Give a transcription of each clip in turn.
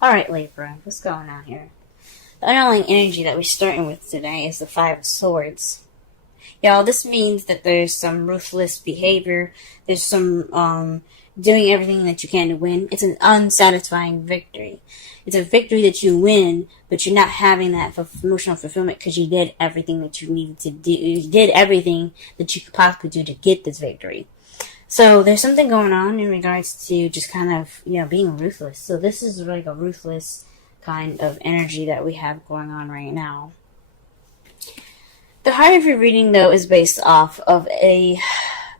Alright, Libra, what's going on here? The underlying energy that we're starting with today is the Five of Swords. Y'all, this means that there's some ruthless behavior. There's some doing everything that you can to win. It's an unsatisfying victory. It's a victory that you win, but you're not having that emotional fulfillment because you did everything that you needed to do. You did everything that you could possibly do to get this victory. So there's something going on in regards to just kind of, being ruthless. So this is like a ruthless kind of energy that we have going on right now. The heart of your reading, though, is based off of a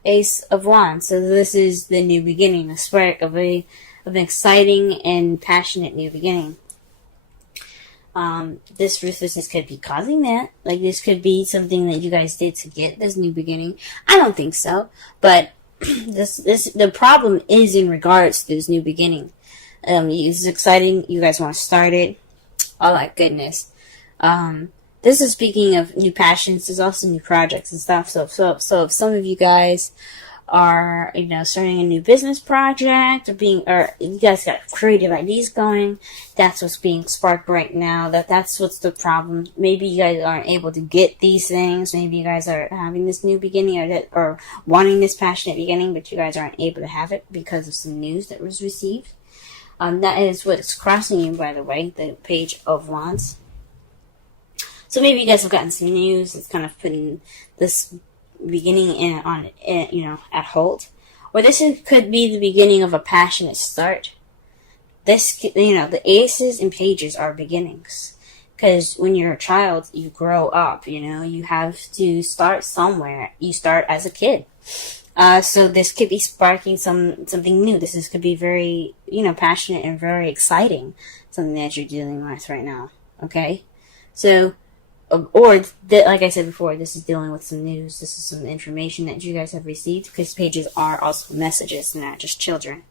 Ace of Wands. So this is the new beginning, the spark of an exciting and passionate new beginning. This ruthlessness could be causing that. Like, this could be something that you guys did to get this new beginning. I don't think so, but the problem is in regards to this new beginning. It's exciting. You guys want to start it. Oh my goodness. This is speaking of new passions. There's also new projects and stuff. So if some of you guys are, starting a new business project or you guys got creative ideas going, that's what's being sparked right now. That's what's the problem. Maybe you guys aren't able to get these things. Maybe you guys are having this new beginning or wanting this passionate beginning, but you guys aren't able to have it because of some news that was received. That is what's crossing you, by the way, the Page of Wands. So maybe you guys have gotten some news that's kind of putting this beginning at hold. Or this could be the beginning of a passionate start. The aces and pages are beginnings. Because when you're a child, you grow up, you have to start somewhere. You start as a kid. So this could be sparking something new. This could be very, passionate and very exciting. Something that you're dealing with right now. Okay? So, like I said before, this is dealing with some news. This is some information that you guys have received, because pages are also messages, not just children.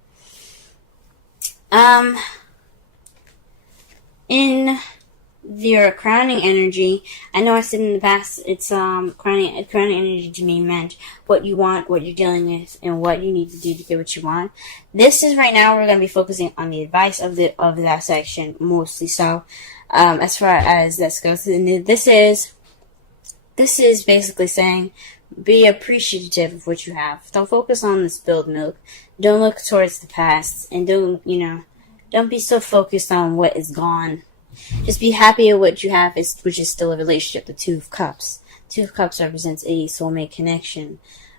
In your crowning energy, I know I said in the past, it's crowning energy to me meant what you want, what you're dealing with, and what you need to do to get what you want. This is right now we're going to be focusing on the advice of that section mostly. So, as far as this goes, this is basically saying be appreciative of what you have. Don't focus on the spilled milk. Don't look towards the past, and don't be so focused on what is gone. Just be happy at what you have, which is still a relationship. The Two of Cups. Two of Cups represents a soulmate connection.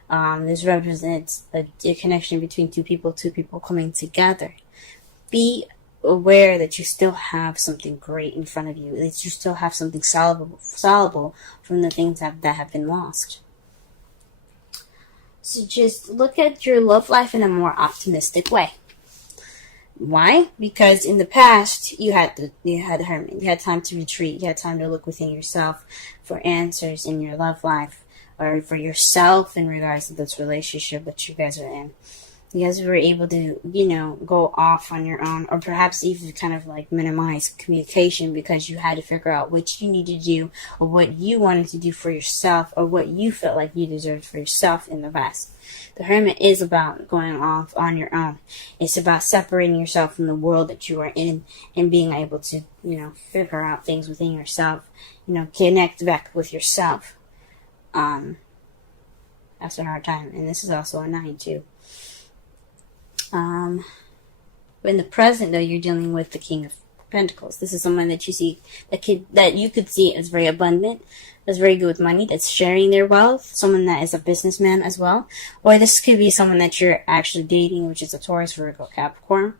This represents a connection between two people coming together. Be aware that you still have something great in front of you. That you still have something soluble from the things that have been lost. So just look at your love life in a more optimistic way. Why? Because in the past, you had the hermit. You had time to retreat. You had time to look within yourself for answers in your love life, or for yourself in regards to this relationship that you guys are in. You guys were able to, go off on your own, or perhaps even kind of like minimize communication because you had to figure out what you needed to do, or what you wanted to do for yourself, or what you felt like you deserved for yourself in the past. The hermit is about going off on your own. It's about separating yourself from the world that you are in and being able to, figure out things within yourself, connect back with yourself. That's a hard time. And this is also a 9 too. But in the present, though, you're dealing with the King of Pentacles. This is someone that you see that you could see as very abundant, that's very good with money, that's sharing their wealth. Someone that is a businessman as well, or this could be someone that you're actually dating, which is a Taurus, Virgo, Capricorn.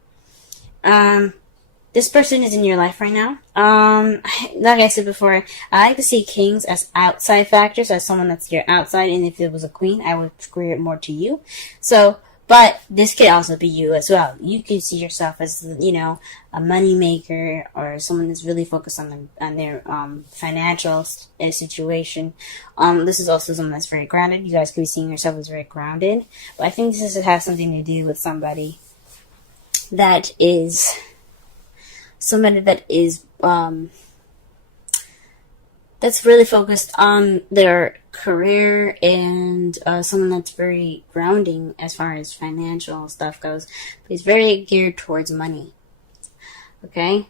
This person is in your life right now. Like I said before, I like to see kings as outside factors, as someone that's your outside, and if it was a queen, I would square it more to you. So. But this could also be you as well. You could see yourself as, a money maker, or someone that's really focused on their financial situation. This is also someone that's very grounded. You guys could be seeing yourself as very grounded. But I think this has something to do with somebody that is that's really focused on their career, and someone that's very grounding as far as financial stuff goes. But he's very geared towards money. Okay?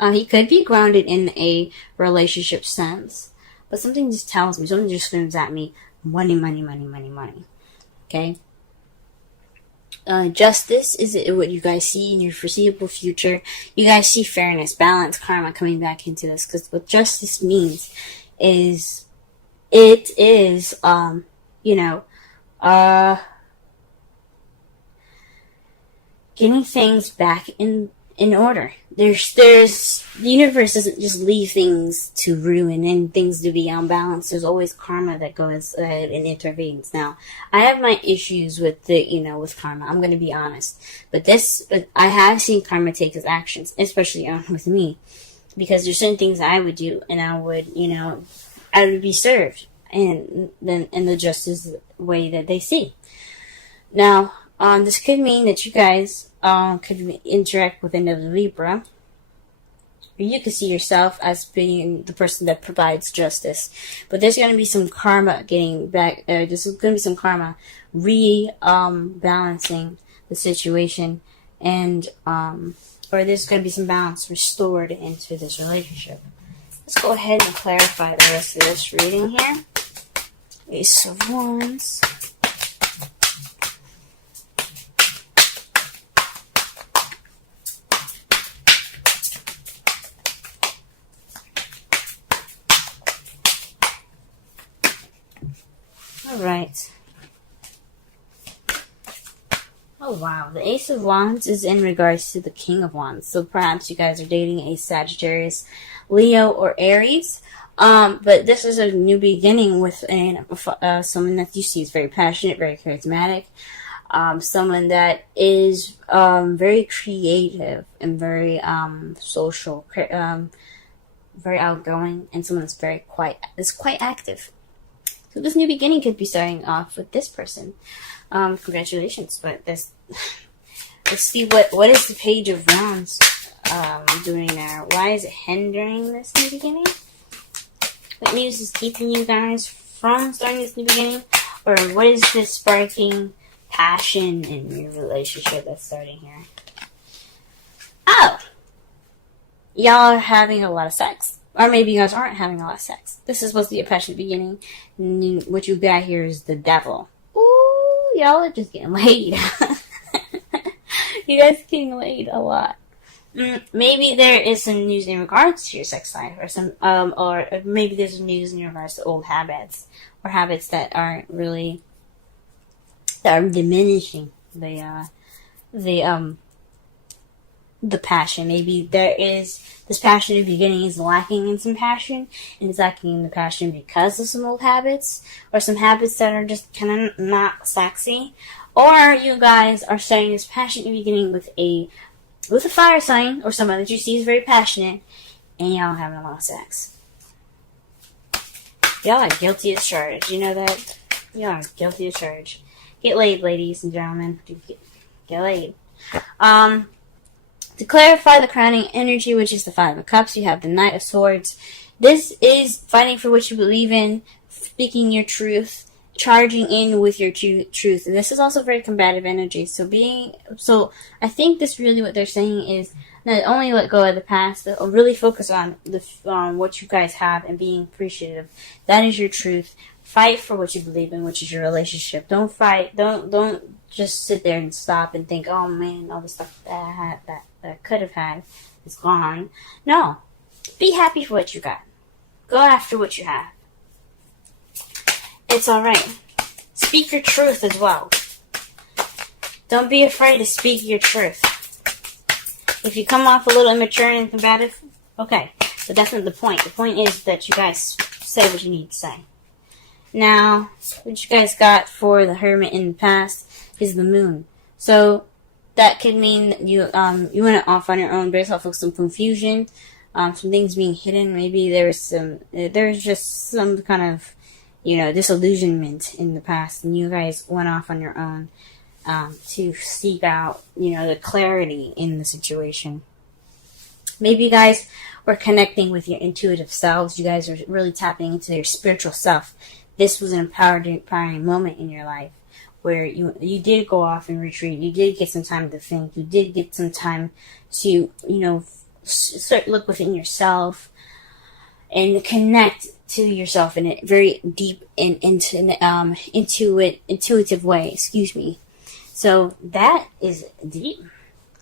He could be grounded in a relationship sense. But something just tells me, something just screams at me, money, money, money, money, money. Okay? Justice is what you guys see in your foreseeable future. You guys see fairness, balance, karma coming back into this. Because what justice means is, it is, getting things back in order. The universe doesn't just leave things to ruin and things to be unbalanced. There's always karma that goes ahead and intervenes. Now, I have my issues with with karma. I'm going to be honest. But I have seen karma take its actions, especially with me. Because there's certain things I would do and I would be served in the justice way that they see. Now, this could mean that you guys could interact with another Libra. Or you could see yourself as being the person that provides justice. But there's going to be some karma getting back. There's going to be some karma balancing the situation. And, or there's going to be some balance restored into this relationship. Let's go ahead and clarify the rest of this reading here. Ace of Wands. Alright. Oh wow, the Ace of Wands is in regards to the King of Wands. So perhaps you guys are dating a Sagittarius, Leo, or Aries. But this is a new beginning with someone that you see is very passionate, very charismatic. Someone that is very creative and very social, very outgoing, and someone that's quite active. So this new beginning could be starting off with this person. Congratulations. But let's see what is the Page of Wands doing there. Why is it hindering this new beginning? What news is keeping you guys from starting this new beginning? Or what is this sparking passion in your relationship that's starting here? Oh! Y'all are having a lot of sex. Or maybe you guys aren't having a lot of sex. This is supposed to be a passionate beginning. And what you got here is the devil. Ooh, y'all are just getting laid. You guys are getting laid a lot. Maybe there is some news in regards to your sex life, or maybe there's some news in regards to old habits, or habits that are diminishing the passion. Maybe there is this passionate beginning is lacking in some passion, and it's lacking in the passion because of some old habits, or some habits that are just kind of not sexy. Or you guys are starting this passionate beginning with a fire sign, or someone that you see is very passionate, and y'all having a lot of sex. Y'all are guilty as charged. You know that? Y'all are guilty as charged. Get laid, ladies and gentlemen. Get laid. To clarify the crowning energy, which is the Five of Cups, you have the Knight of Swords. This is fighting for what you believe in, speaking your truth, charging in with your truth. And this is also very combative energy. So I think this really what they're saying is not only let go of the past, but really focus on what you guys have and being appreciative. That is your truth. Fight for what you believe in, which is your relationship. Don't fight. Don't just sit there and stop and think, oh man, all the stuff that I had that I could have had is gone. No. Be happy for what you got. Go after what you have. It's alright. Speak your truth as well. Don't be afraid to speak your truth. If you come off a little immature and combative, okay. But that's not the point. The point is that you guys say what you need to say. Now, what you guys got for the Hermit in the past is the Moon. So, that could mean that you went off on your own based off of some confusion, some things being hidden. Maybe there's just some kind of, disillusionment in the past, and you guys went off on your own to seek out, the clarity in the situation. Maybe you guys were connecting with your intuitive selves. You guys are really tapping into your spiritual self. This was an empowering moment in your life where you did go off and retreat. You did get some time to think. You did get some time to, start look within yourself and connect to yourself in a very deep and intuitive way. Excuse me. So that is deep,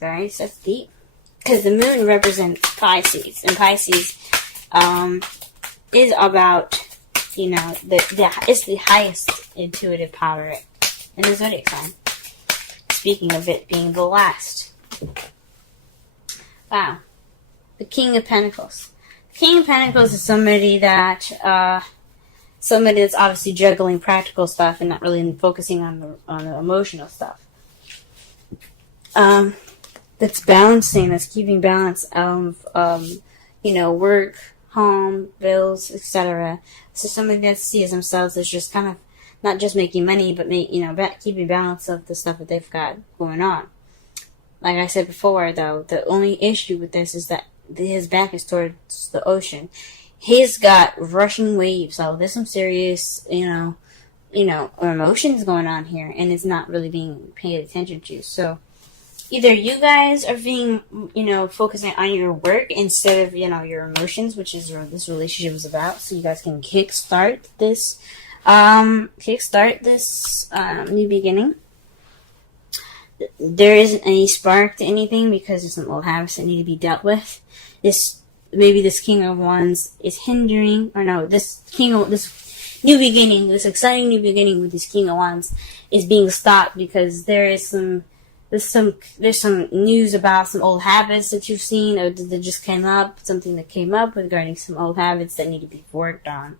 guys. That's deep. Because the moon represents Pisces, and Pisces is about, it's the highest intuitive power in the zodiac sign. Speaking of it being the last. Wow. The King of Pentacles. The King of Pentacles is somebody that's obviously juggling practical stuff and not really focusing on the emotional stuff. That's balancing, that's keeping balance of, work, home, bills, etc. So somebody that sees themselves as just kind of not just making money, but keeping balance of the stuff that they've got going on. Like I said before, though, the only issue with this is that his back is towards the ocean. He's got rushing waves, so there's some serious, emotions going on here, and it's not really being paid attention to. So either you guys are being, focusing on your work instead of, your emotions, which is what this relationship is about. So you guys can kickstart this new beginning. There isn't any spark to anything because there's some old habits that need to be dealt with. This King of Wands is hindering, this new beginning, this exciting new beginning with this King of Wands is being stopped because there's some news about some old habits that you've seen or that just came up, something that came up regarding some old habits that need to be worked on.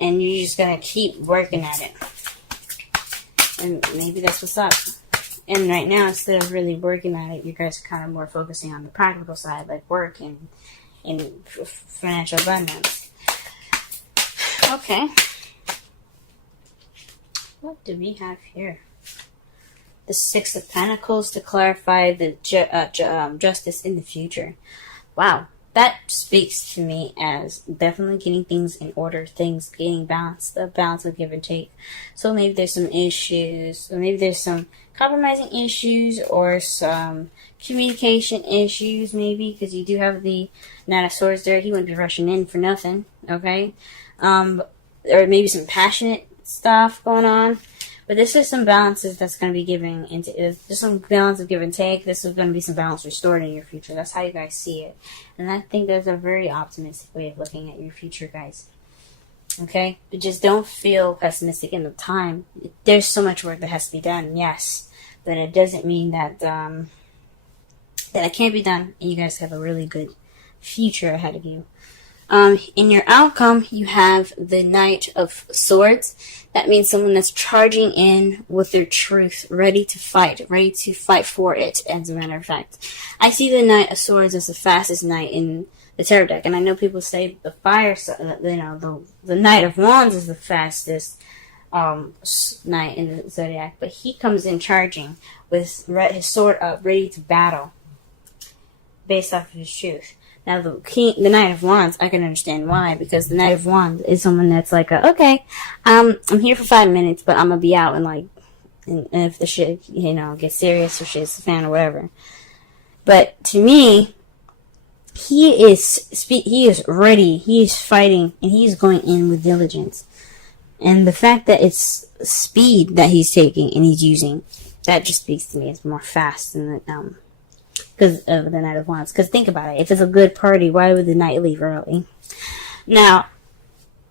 And you're just going to keep working at it. And maybe that's what's up. And right now, instead of really working at it, you guys are kind of more focusing on the practical side, like work and financial abundance. Okay. What do we have here? The Six of Pentacles to clarify the justice in the future. Wow. That speaks to me as definitely getting things in order, things getting balanced, the balance of give and take. So maybe there's some issues, or maybe there's some compromising issues, or some communication issues, maybe, because you do have the Knight of Swords there. He wouldn't be rushing in for nothing, okay? Or maybe some passionate stuff going on. But this is some balances that's going to be given into, there's some balance of give and take. This is going to be some balance restored in your future. That's how you guys see it. And I think that's a very optimistic way of looking at your future, guys. Okay? But just don't feel pessimistic in the time. There's so much work that has to be done, yes. But it doesn't mean that, that it can't be done. And you guys have a really good future ahead of you. In your outcome, you have the Knight of Swords. That means someone that's charging in with their truth, ready to fight for it, as a matter of fact. I see the Knight of Swords as the fastest knight in the tarot deck, and I know people say the the Knight of Wands is the fastest knight in the zodiac, but he comes in charging with his sword up, ready to battle, based off of his truth. Now, the Knight of Wands, I can understand why, because the Knight of Wands is someone that's like, okay, I'm here for 5 minutes, but I'm gonna be out and if the shit, gets serious or shit's the fan or whatever. But to me, he is ready, he is fighting, and he's going in with diligence. And the fact that it's speed that he's taking and he's using, that just speaks to me as more fast than because of the Knight of Wands. Because think about it. If it's a good party, why would the Knight leave early? Now,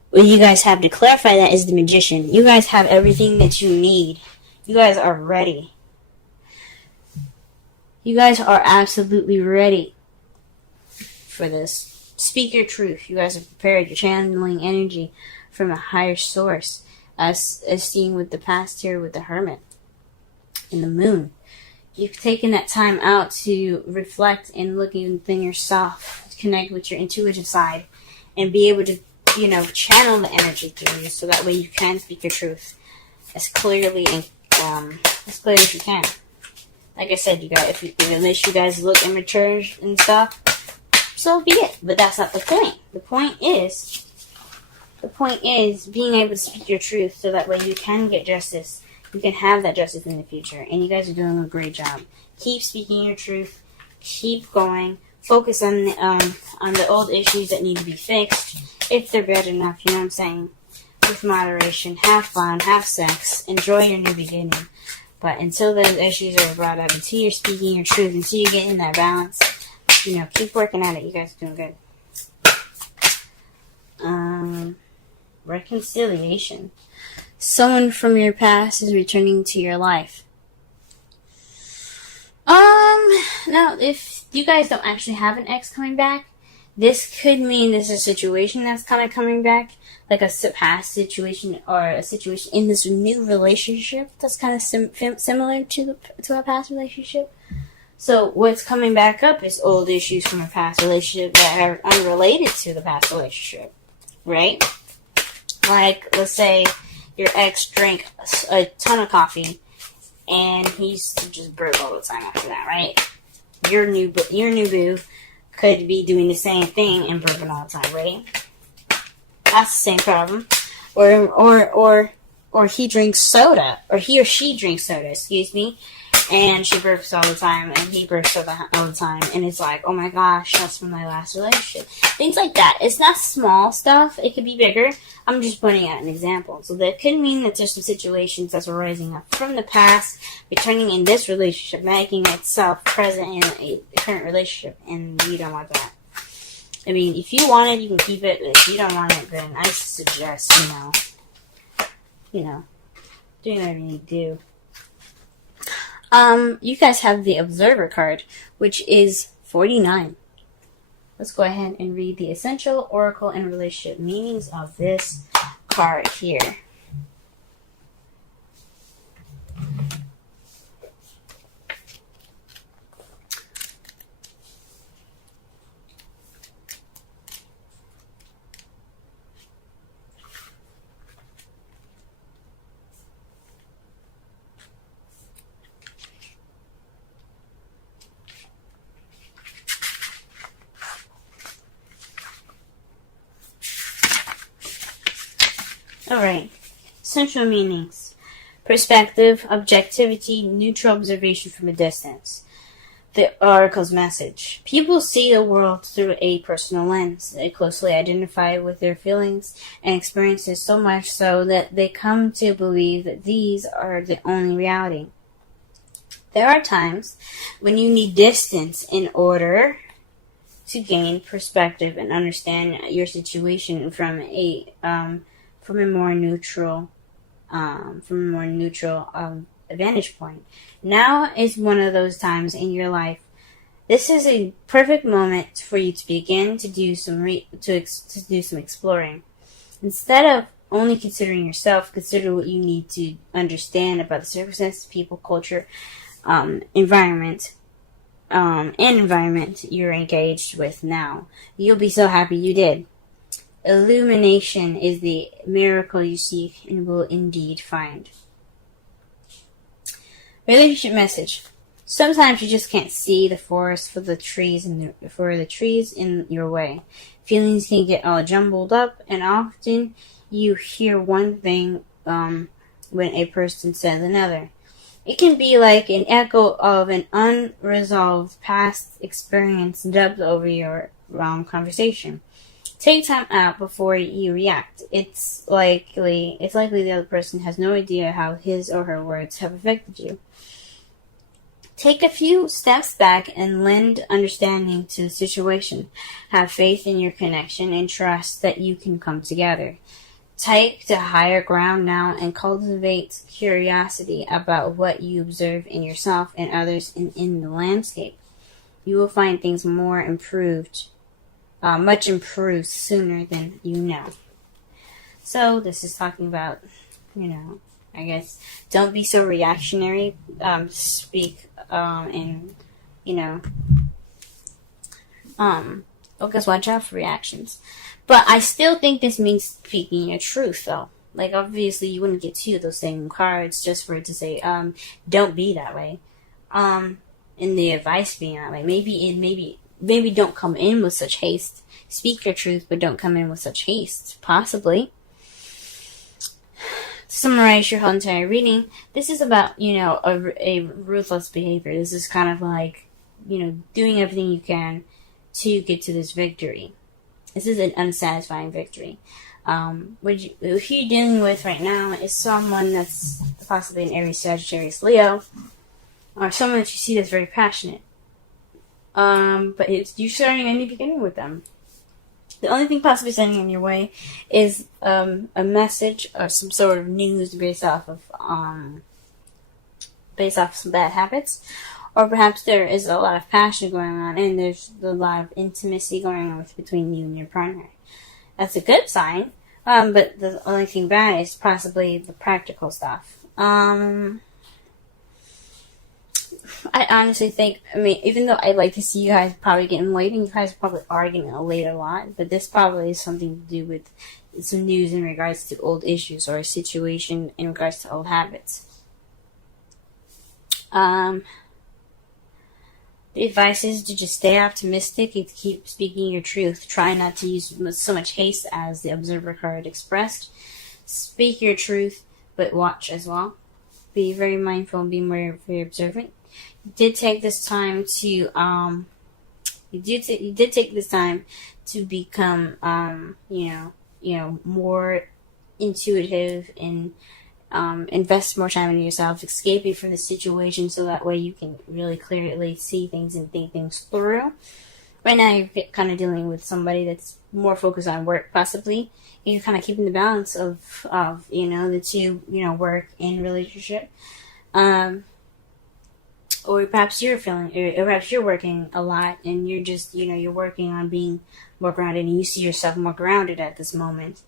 what you guys have to clarify that is the Magician. You guys have everything that you need. You guys are ready. You guys are absolutely ready for this. Speak your truth. You guys are prepared. You're channeling energy from a higher source. As seen with the past here with the Hermit and the Moon. You've taken that time out to reflect and look within yourself, to connect with your intuitive side, and be able to, channel the energy through you, so that way you can speak your truth as clearly and as clear as you can. Like I said, you guys, unless you guys look immature and stuff, so be it. But that's not the point. The point is being able to speak your truth, so that way you can get justice. You can have that justice in the future. And you guys are doing a great job. Keep speaking your truth. Keep going. focus on the old issues that need to be fixed, if they're bad enough, you know what I'm saying? With moderation, have fun, have sex, enjoy your new beginning. But until those issues are brought up, until you're speaking your truth, until you're getting that balance, you know, keep working at it. You guys are doing good. Reconciliation. Someone from your past is returning to your life. Now, if you guys don't actually have an ex coming back, this could mean there's a situation that's kind of coming back, like a past situation or a situation in this new relationship that's kind of similar to a past relationship. So what's coming back up is old issues from a past relationship that are unrelated to the past relationship, right? Like, let's say your ex drank a ton of coffee, and he used to just burp all the time after that, right? Your new boo could be doing the same thing and burping all the time, right? That's the same problem. Or he drinks soda, or he or she drinks soda, excuse me, and she burps all the time, and he burps all the time, and it's like, oh my gosh, that's from my last relationship. Things like that. It's not small stuff. It could be bigger. I'm just pointing out an example. So that could mean that there's some situations that's arising up from the past, returning in this relationship, making itself present in a current relationship, and you don't want that. I mean, if you want it, you can keep it. But if you don't want it, then I suggest, doing whatever you need to do. You guys have the Observer card, which is 49. Let's go ahead and read the essential oracle and relationship meanings of this card here. Alright, central meanings. Perspective, objectivity, neutral observation from a distance. The oracle's message. People see the world through a personal lens. They closely identify with their feelings and experiences, so much so that they come to believe that these are the only reality. There are times when you need distance in order to gain perspective and understand your situation from a more neutral vantage point. Now is one of those times in your life. This is a perfect moment for you to begin to do some exploring. Instead of only considering yourself, consider what you need to understand about the circumstances, people, culture, environment you're engaged with now. You'll be so happy you did. Illumination is the miracle you seek and will indeed find. Relationship message. Sometimes you just can't see the forest for the trees in your way. Feelings can get all jumbled up, and often you hear one thing when a person says another. It can be like an echo of an unresolved past experience dubbed over your conversation. Take time out before you react. It's likely the other person has no idea how his or her words have affected you. Take a few steps back and lend understanding to the situation. Have faith in your connection and trust that you can come together. Take to higher ground now and cultivate curiosity about what you observe in yourself and others in the landscape. You will find things much improved sooner than you know. So this is talking about, I guess, don't be so reactionary. Speak focus, watch out for reactions. But I still think this means speaking your truth, though. Like, obviously, you wouldn't get two of those same cards just for it to say, don't be that way. And the advice being that way. Maybe don't come in with such haste. Speak your truth, but don't come in with such haste. Possibly. To summarize your whole entire reading, this is about, a ruthless behavior. This is kind of like, doing everything you can to get to this victory. This is an unsatisfying victory. What you're dealing with right now is someone that's possibly an Aries, Sagittarius, Leo, or someone that you see that's very passionate. But you're starting a new beginning with them. The only thing possibly standing in your way is a message or some sort of news based off of some bad habits, or perhaps there is a lot of passion going on and there's a lot of intimacy going on between you and your partner. That's a good sign, but the only thing bad is possibly the practical stuff. I honestly think, even though I like to see you guys probably getting laid, and you guys probably are getting laid a lot, but this probably is something to do with some news in regards to old issues or a situation in regards to old habits. The advice is to just stay optimistic and to keep speaking your truth. Try not to use so much haste as the Observer card expressed. Speak your truth, but watch as well. Be very mindful and be very observant. You did take this time to become more intuitive and invest more time in yourself, escaping from the situation, so that way you can really clearly see things and think things through. Right now you're kind of dealing with somebody that's more focused on work, possibly, and you're kind of keeping the balance of the two, work and relationship. Or perhaps you're working a lot and you're just, you're working on being more grounded, and you see yourself more grounded at this moment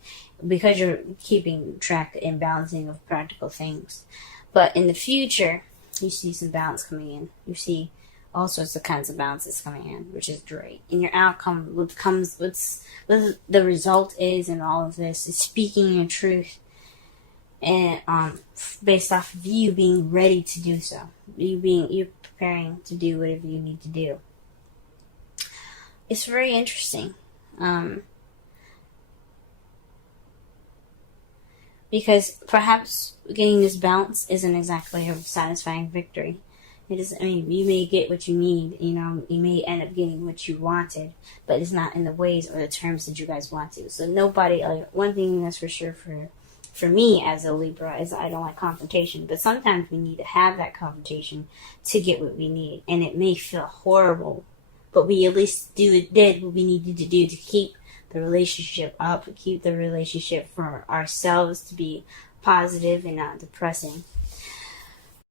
because you're keeping track and balancing of practical things. But in the future, you see some balance coming in. You see all sorts of kinds of balances coming in, which is great. And your outcome, what the result is in all of this, is speaking your truth, and based off of you being ready to do so. You're preparing to do whatever you need to do. It's very interesting. Because perhaps getting this balance isn't exactly a satisfying victory. It is. You may get what you need. You may end up getting what you wanted, but it's not in the ways or the terms that you guys want to. So nobody. One thing that's for sure for me as a Libra is I don't like confrontation. But sometimes we need to have that confrontation to get what we need, and it may feel horrible, but we at least did what we needed to do to keep the relationship up, keep the relationship for ourselves to be positive and not depressing.